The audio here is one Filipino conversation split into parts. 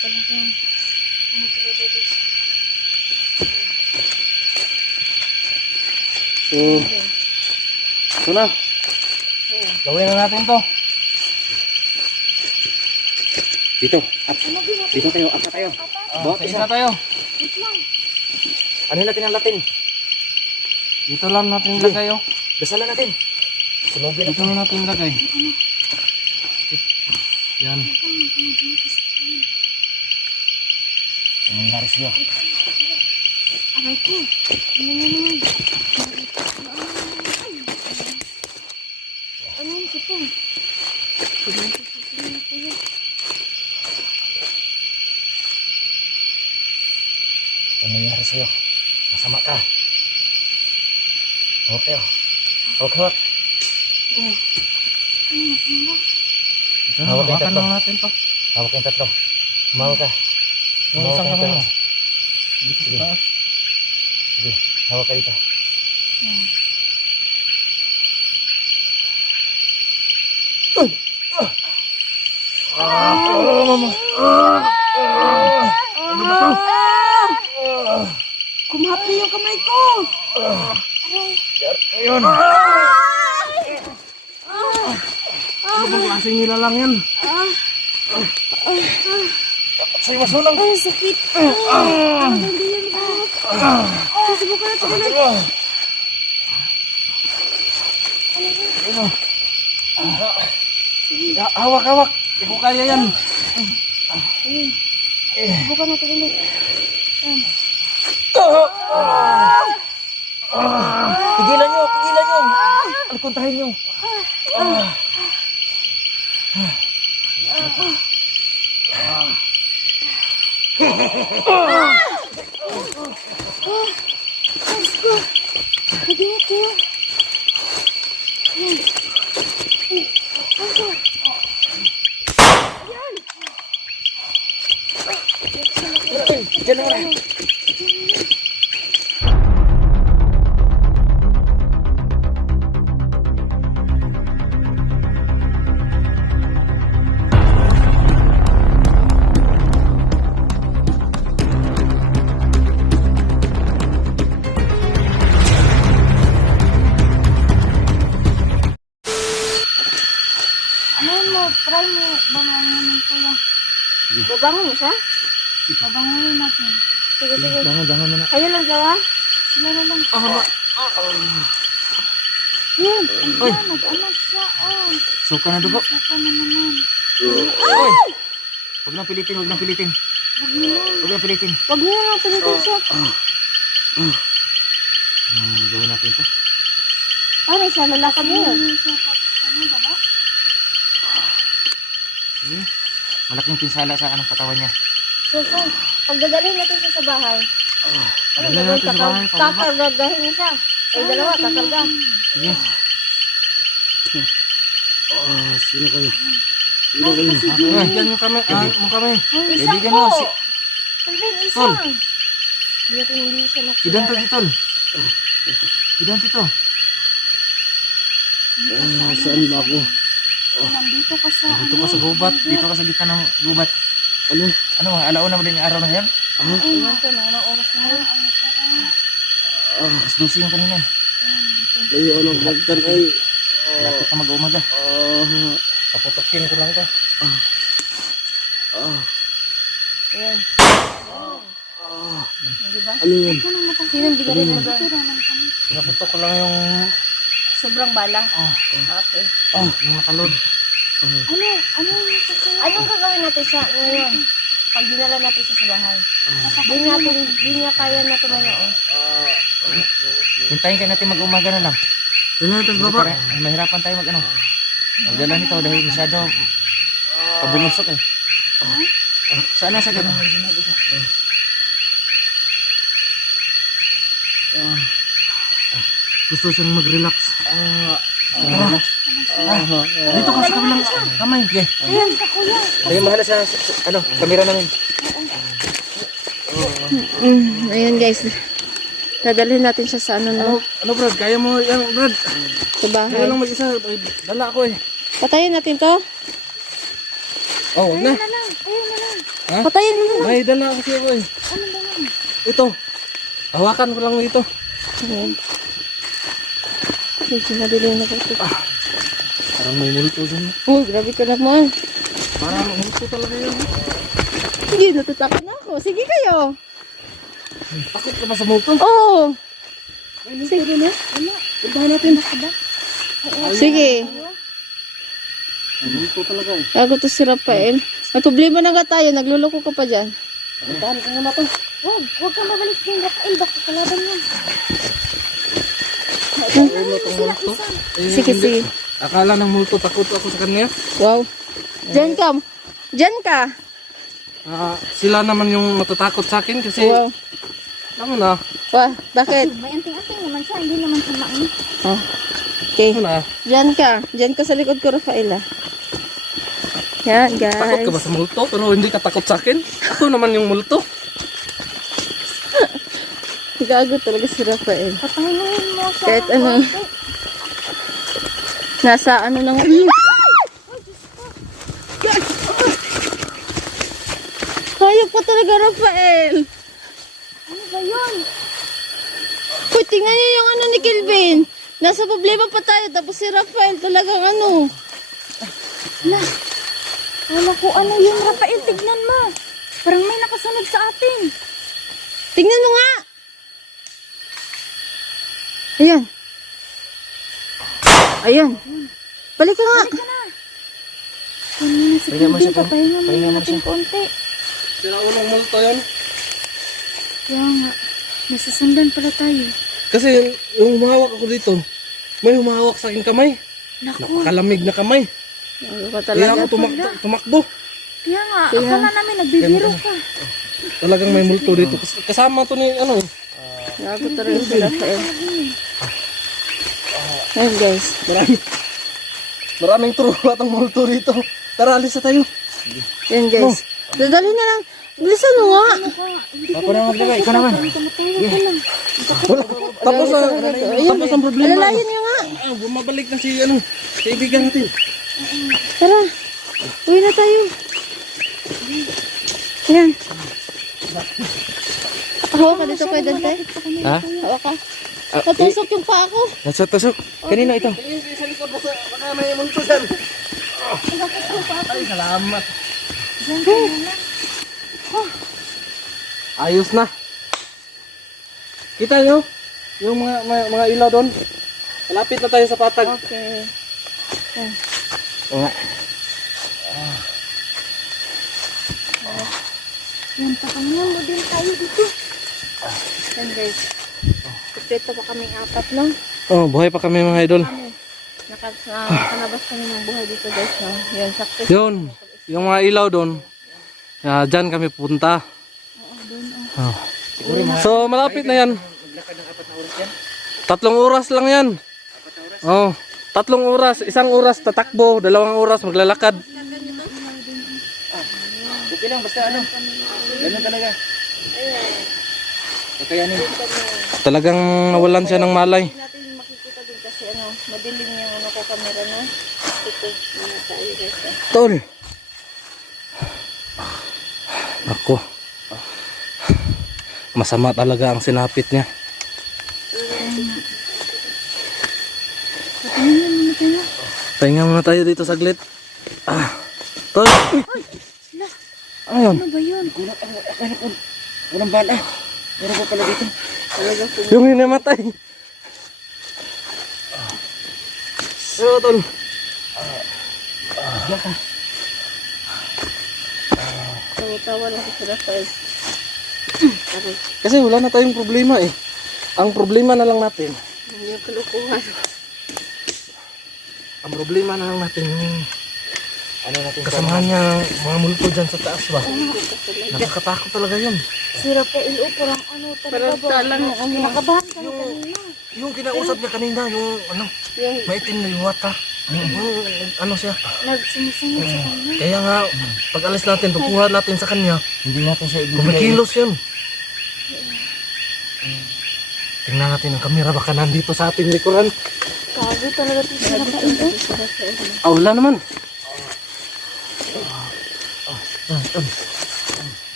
Talagang, ano talaga guys. Ito na. Gawin na natin to. Dito. Dito tayo. Apa tayo. Bawat isa tayo. Wait lang. Ano natin ang Latin? Dito lang natin ilagay, oh. Dasalan natin. Sunugin Dito na natin ilagay. Yan. Ano nangyari sa'yo? Aray ko. Ano naman? Ano yung ito? Tignan ko na kuya. Ano nangyari sa'yo? Masama ka. Hawak tayo. Hawak. Oh. Ay, masama. Ito na, Hawak yung hawakan tatlo. lang natin to. Hawak yung tatlo. Humawak ka. Yung Humawak isang ka kamay mo. taas. Dito Sige. sa taas. Sige. Hawak ka dito. Yan. Kumapli yung kamay ko. Ayun. Ano bang klaseng nilalang yan? Sa'yo masulang. Ay, sakit. Hindi yan lahat. Susubukan natin ulit. Hawak. Hindi ko kaya yan. Susubukan natin ulit. Pigilan nyo. Alkuntahin nyo. Diyos ko. Mabigat kayo. Diyan na muna. Ano mo? Try mo. Babangunin kuya. Babangunin siya? Babangunin natin. Sige. Dangan mo na. Kayo lang gawa? Sila na lang. Yan. Uy. Nag-ano siya. Oh. Suka na dugo. Saka na naman. Uy! Huwag nang pilitin. Huwag mo lang. Huwag nang pilitin. Huwag mo lang pilitin siya. Gawin natin to. Ano siya? Lalakad mo yun? Ano ba? Malaking pinsala sa anong katawan niya. So, pagdadalhin natin siya sa bahay. Ano Dalhin gagawin? natin sa bahay, pababa. Kakargahin niya siya. Ay, dalawa, kakarga. Sige. Sino kayo? Kaibigan nyo kami. Mo kami. Isang Kaibigan po. mo. Tulvin, Tol. isang. Hindi siya Idan to nakilala. titol. Idan tito. Saan ba ako? Nandito ka sa Dito ka sa gubat. Dito ka sa gitna ng gubat. Ano? Ano mga alauna mo din yung araw na yan? Iwan ko na. Anong oras na yun? Mas 12 yung kanina. Layo ng bagtan ay. Lapit na mag-umaga. Paputokin ko lang to. Ayan. Diba? Ano yun? Sinong bigay mo doon? Pinaputok ko lang yung Sobrang bala. Okay. yung nakalod. Anong gagawin natin sa ngayon? Pag dinala natin siya sa bahay. Di niya kaya na tumayo. Hintayin ka natin mag-umaga na lang. Natin Kasi mahirapan tayo mag-ano. Magdala nito dahil masyado pabulusok eh. Saan nasa gano'n? Gusto siyang mag-relax. Dito ka sa kabilang kamay. Yeah. Ayan, sa kuya. Ayun, bahala sa ano, kamera namin. Ayan guys. Dadalhin natin siya sa ano no? Ano Brad, kaya mo yan Brad? Sa Kaya bahay. lang mag-isa, dala ako eh. Patayin natin to? Oh, wag na. Ayun na lang. Ha? Patayin mo na. May dala kasi ako eh. Ito. Hawakan ko lang ito. Ayan. Medyo madilim na po ito. Parang may multo dun. Oh, grabe ka naman. Parang multo talaga yun. Sige, natatakot na ako. Sige kayo. Takot ka ba sa multo? Oo. Sige na. Puntahan natin. Sige. May multo talaga eh. Gago to si Rafael. May problema na nga tayo. Nagluloko ka pa dyan. Puntahan ko muna to. Huwag kang babalik din, Rafael. Baka kalaban yan. Ulo tong multo. Sige, sige. Akala ng multo takot ako sa kanya. Wow. Diyan ka. Diyan ka. Sila naman yung matatakot sa akin kasi Wow. ano na. Wah, bakit? May anting-anting naman siya, hindi naman siya mainit. Oh. Okay. Ano na. Diyan ka. Diyan ka sa likod ko, Rafael. Yan, Takot guys. ka ba sa multo pero hindi ka takot sa akin? Ako naman yung multo. Gago talaga si Rafael. Patayin mo siya. Kahit ano. Nasa ano na nga. Hayop pa talaga, Rafael. Ano ba yun? Uy, tingnan niyo yung ano ni Kelvin. Nasa problema pa tayo. Tapos si Rafael talagang ano. Wala ko ano yun, Rafael, tignan mo. Parang may nakasunod sa atin. Tingnan mo nga. Ayan. Ayan. Balik ka nga. Yan mo na si Pahinga mo Kelvin, siya, papahinga mo pahinga mo natin konti. Sinaunang multo yun. Kaya nga, nasusundan pala tayo. Kasi yung humahawak ako dito, may humahawak sa akin kamay. Naku, Napakalamig na kamay. Ano ka Kaya talaga? ako tumakbo. kaya nga, Kaya- akala namin nagbibiro ka. Talagang may multo dito. Kasama to ni ano. Gago talaga si Rafael. Ayan guys. Maraming truwa ang multo dito. Tara, alis na tayo. Ayan guys. Dadali na lang. Bilisan mo nga. Ako na nga talaga, ikaw naman. Tapos ang problema. Alalayan nyo nga. Bumabalik na si ano, kaibigan natin. Tara. Uwi na tayo. Ayan. Hawa ka dito kay Dante. Ha? Hawa ka. Natusok yung paa ko. Tusok. Kanino ito? Sa likod, baka may multo dyan. Ay, salamat. Ayos na. Kita nyo? Yung mga ilaw doon. Malapit na tayo sa patag. Okay. Oo nga. Yan, papahinga mo din tayo dito. Ayan guys. Kompleto pa kaming apat, no? Oh, buhay pa kami mga idol. Nakalabas kami ng buhay dito guys, no? Yan, sakto. Yun, yung mga ilaw doon. Dyan kami punta. Oh. So, malapit na yan. 3 oras lang yan. Oh, 3 oras. 1 oras tatakbo, 2 oras maglalakad. Okay lang, basta ano. Ganun talaga. Kakayanin. Talagang nawalan siya ng malay. Hindi natin makikita din kasi ano, madilim yung ano ko camera na. Ito, muna tayo guys. Tol. Ako. Masama talaga ang sinapit niya. Pahinga muna tayo dito saglit. Tol. Ayun. Ano ba yun? Walang bala. Meron pa pala dito. Yung hinamatay. Pero tol. Tawa lang si Rafael. Kasi wala na tayong problema eh. Ang problema na lang natin. Hindi yung kalukuhan. Ang problema na lang natin yung Ano natin kasamahan niya mga multo dyan sa taas ba. Nakakatakot talaga yun. Si Rafael, parang ano talaga Parang ba? talang ano. Nakabahan ka na kanina. Yung kinausap niya kanina, yung ano, Yung maitim na yung wata. Yung, ano siya. Nagsumisunod sa kanya. Kaya nga, pag alis natin, pagkuha natin sa kanya, Hindi natin siya ibibigay. kumikilos yun. Tingnan natin ang kamera, baka nandito sa ating likuran. Kago talaga ito si Rafael. si Rafael. Wala naman.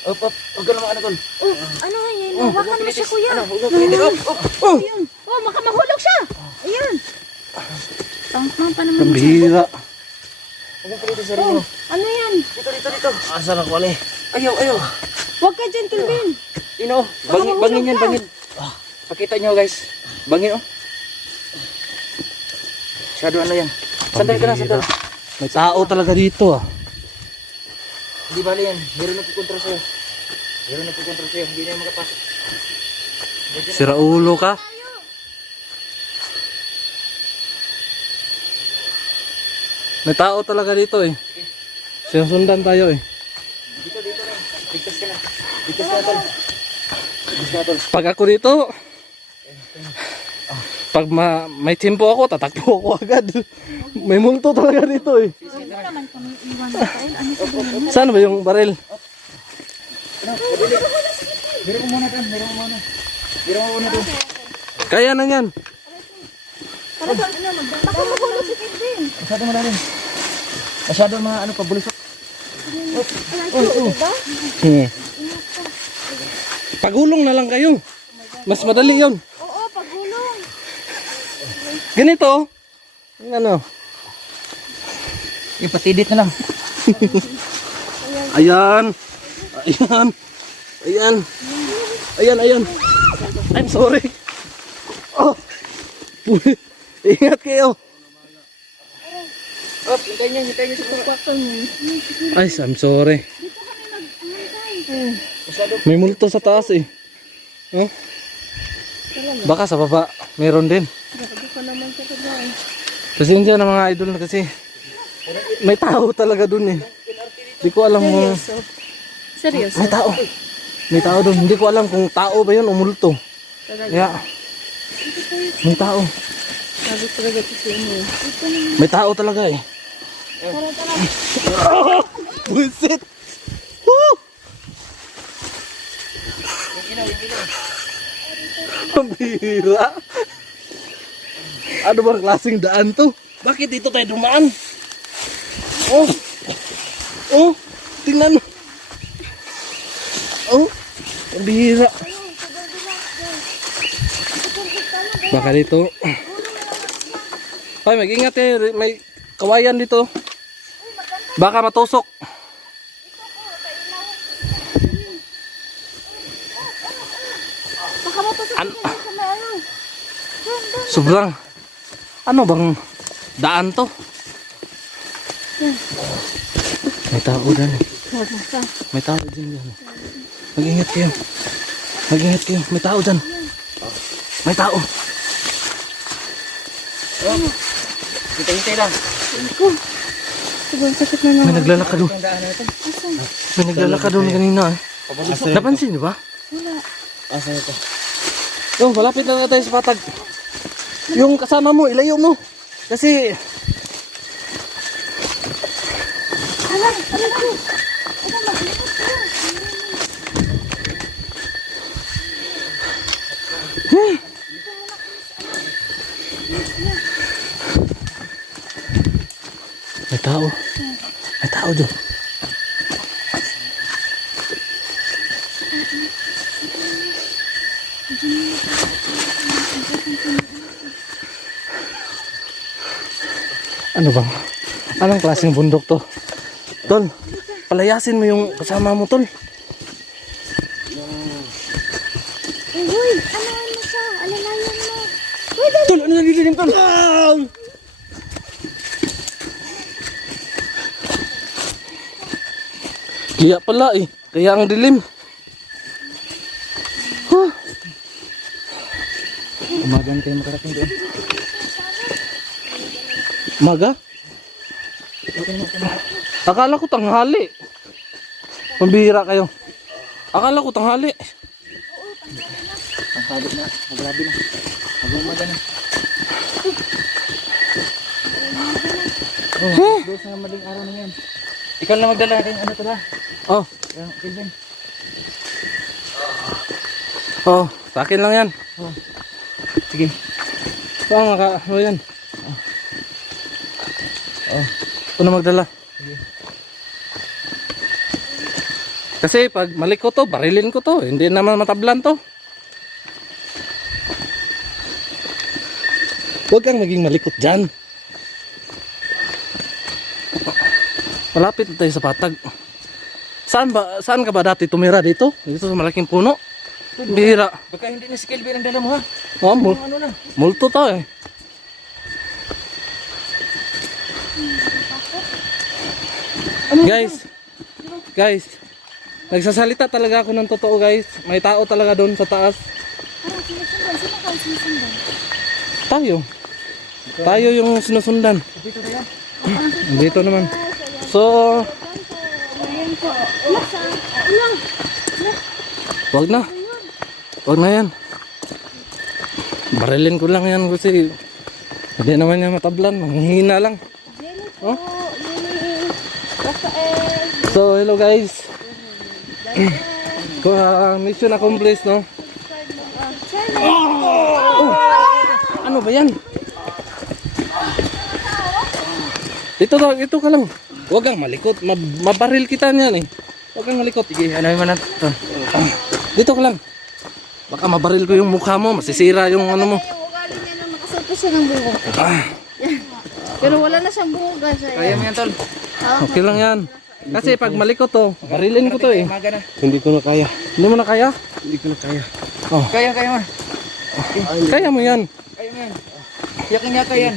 Up. Huwag ka naman ano tol. Oh, ano nga yan? Hawakan mo siya, kuya. Ano, huwag ka pilitin. Up. Ayun. Oh, mahulog siya. Ayun. Tangkang pa naman siya. Pambihira. Huwag ka pilitin sa rin mo. Ano yan? Dito. Asan ako ali? Ayaw. Huwag ka dyan, Kelvin. Ino, bangin yan, bangin. Pakita nyo guys. Bangin oh. Masyado ano yan. Sandal ka na, sandal. May tao talaga dito ah. Hindi bali yan. Meron nagkukontra sa'yo. Hindi na yung makapasok. Sira ulo ka. May tao talaga dito eh. Sinusundan tayo eh. Dito na. Ligtas ka na. Ligtas ka na tol. Pag ako dito, pag may tiyempo ako, tatakbo ako agad. May multo talaga dito eh. Huwag mo naman kami iwan na tayo. Ano sabihin mo? Saan ba yung baril? Biro mo muna tol. Kaya na yan. Talagang ano, baka mahulog si Kelvin. Masyado malalim. Masyado pabulusok. Diba? Pagulong na lang kayo. Mas madali yon. Oo, pagulong. Ganito. Yung ano. Yung patidit na lang. Ayan. I'm sorry. Oh. Ingat kayo. Up, hintayin nyo sa baba. Ay, I'm sorry. Masyado. May multo sa taas eh. Oh? Baka sa baba, meron din. Pasensya na mga idol kasi may tao talaga dun eh. Hindi ko alam kung Seryoso? may tao. May tao dun. Hindi ko alam kung tao ba yun o multo. Kaya may tao. Sabi talaga ito sa inyo. May tao talaga eh. Bullshit. Woo! Pambihira. Ano bang klaseng daan to? Bakit dito tayo dumaan? Oh, tingnan mo. Oh, pambihira. Baka dito. Ay, mag-ingat eh. May kawayan dito. Baka matusok. Baka matusok si Kelvin sa may ano. Sobrang. Ano bang daan to? May tao dyan eh. May tao dyan. Mag-ingat kayo. May tao dyan. May tao. Hintay lang. Sobrang sakit na May naglalakad doon. Ang daan na ito. May naglalakad doon kanina eh. Napansin niyo ba? Asa ito? Oh, malapit na tayo sa patag. Yung kasama mo, ilayo mo. Kasi may tao. May tao dyan. Ano bang? Anong klaseng bundok to? Tol, palayasin mo yung kasama mo, Tol. Uy, ano siya? Alalayan mo. Tol, ano nalilim, Tol? Kaya pala eh. Kaya ang dilim. Huh. Umagan kayo makarating doon. Maga? Akala ko tanghali. Pambihira kayo. Akala ko tanghali. Ang halik na. Magrabe na. Mag-umaga na. Oh, doon sa maling araw na yan. Ikaw na magdala rin. Ano to ba? Oh, Yung Kelvin. oh, sa akin lang yan. Sige. Saan ano yan? Oh. Ano magdala? Sige. Kasi pag malikot to, barilin ko to. Hindi naman matablan to. Huwag kang maging malikot dyan. Malapit na tayo sa patag. Saan ka ba dati tumira dito? Dito sa malaking puno? Bihira. Baka hindi na si Kelvin ang dala mo ha. Oh, Ano na? multo to eh. Guys, nagsasalita talaga ako ng totoo guys. May tao talaga doon sa taas. Parang sinusundan. Sino kayo sinusundan? Tayo yung sinusundan. Dito na yan. Dito naman. So, wag na. Wag na yan. Barilin ko lang yan kasi hindi naman yan matablan. Manghihina lang. Oh? So, hello guys. Mission accomplished, no? Oh, ano ba yan? Dito ka lang. Huwag kang malikot. Mabaril kita niyan eh. Huwag kang malikot. Sige, ano naman natin. Dito ka lang. Baka mabaril ko yung mukha mo. Masisira yung ano mo. Yung ugali niya na makasulto siya ng bungo. Pero wala na siyang bungo guys. Kaya mo yan, tol. Okay lang yan. Kasi pag malikot to, barilin ko to eh. Umaga na. Hindi ko na kaya. Hindi mo na kaya? Hindi ko na kaya. Oh. Kaya mo. Kaya mo yan. Kaya mo yan. Yakin niya ka yan.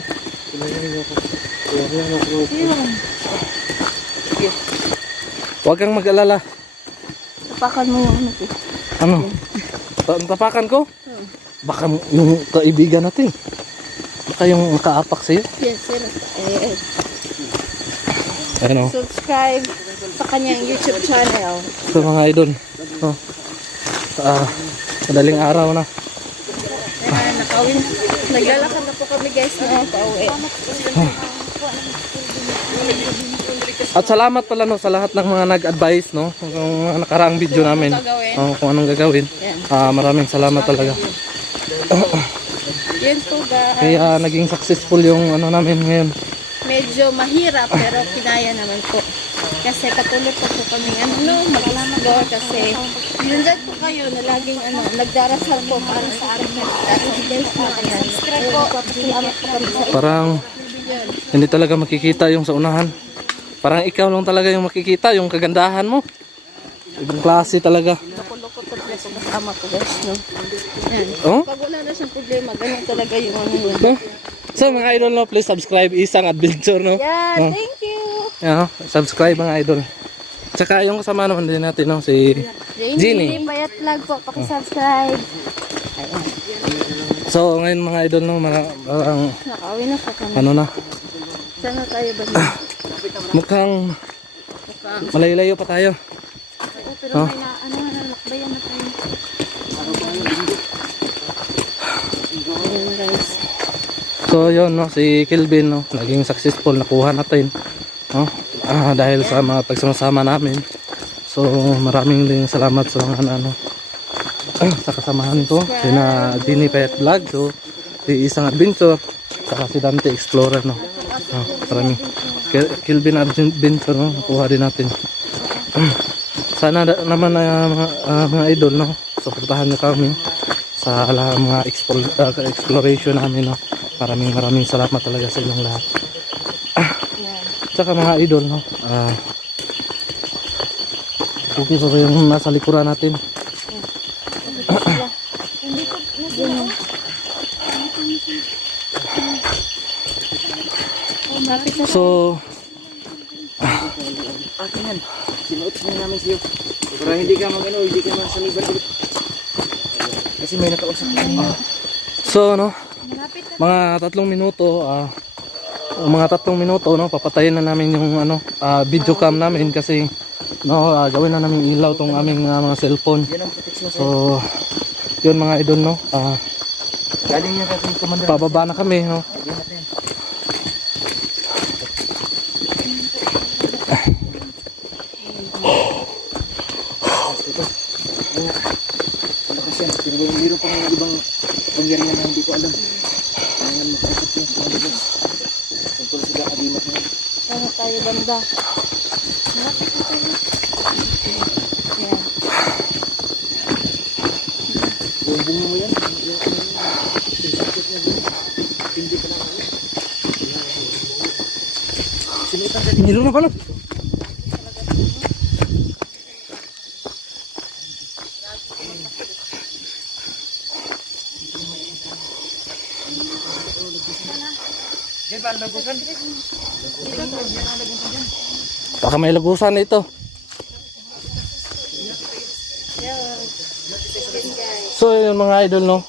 Huwag kang mag-alala. Tapakan mo yung ano. Ano? Tapakan ko? Baka yung kaibigan natin. Baka yung makaapak sa'yo. Yes, sir. Ano? Subscribe sa kanyang YouTube channel. Ito mga idol. Oh. Madaling araw na. Nakawin. Naglalakad na po kami guys na pauwi. At salamat pala no sa lahat ng mga nag-advise no kung mga nakaraang video namin. Kung anong gagawin. Maraming salamat talaga. Yun po guys. Kaya naging successful yung ano namin ngayon. Medyo mahirap pero kinaya naman po. Kasi katulad po kami mag-explore kasi nandyan po kayo na laging nagdarasal po para sa amin. Guys na kaya. Subscribe po. Salamat po kami sa Parang hindi talaga makikita yung sa unahan. Parang ikaw lang talaga yung makikita, yung kagandahan mo. Ibang klase talaga. loko-loko talaga po kasama ko guys. No? Yan. Oh? Pag wala na siyang problema, ganun talaga yung No? So mga idol no, please subscribe Isang Adventure no. Yeah, Oh. thank you. Yan, no? Subscribe mga idol. Tsaka yung kasama naman din natin no, si Jeannie. Bayat Vlog po, pakisubscribe. So ngayon mga idol no, parang Nakauwi na po kami. ano na, Sana tayo ba? mukhang malayo-layo pa tayo. Pero Oh. may nakbayan na tayo. Ayun guys. So yun no, si Kelvin no, naging successful, nakuha natin no? Dahil sa mga pagsama-sama namin. So maraming din salamat sa mga sa kasamahan ko, sina Dini Payat Vlog, so si Isang Adventure, saka si Dante Explorer no. Maraming Kelvin Adventure no, nakuha din natin. Sana naman mga idol no, suportahan niyo kami sa mga exploration namin no. Maraming salamat talaga sa inyong lahat. Tsaka mga idol no, okay so yung nasa likuran natin. So Akin yan. Sinuot mo namin siyo. Para hindi ka hindi ka masaliban ulit. Kasi may nakausap na. so no, mga 3 minuto no, papatayin na namin yung video cam namin kasi no, gawin na namin ilaw tong aming mga cellphone. Yan ang protection sa. So yun mga idol no, Galing niya kasi commander. pababa na kami no. Yan natin. Ano kasi yan? Pero mayroon pang ibang pangyarihan na hindi ko alam. Kailangan makausap ko sa mga boss. Tungkol sila agimat na. Sana tayo banda. Bubong mo yan. Yung sinisakit niya doon. Hindi ka na ano. Sinutan ka din. Meron na pala. Diyan ba ang lagusan? Baka may lagusan na ito. So yun mga idol, no.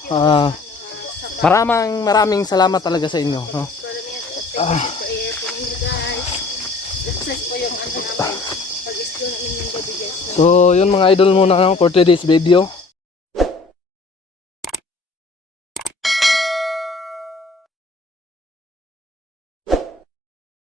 Maraming salamat talaga sa inyo, no. Prayer po ninyo guys. Success po yung ano namin. Pag-isdo namin yung gabi guys. So yun mga idol muna, no, for today's video.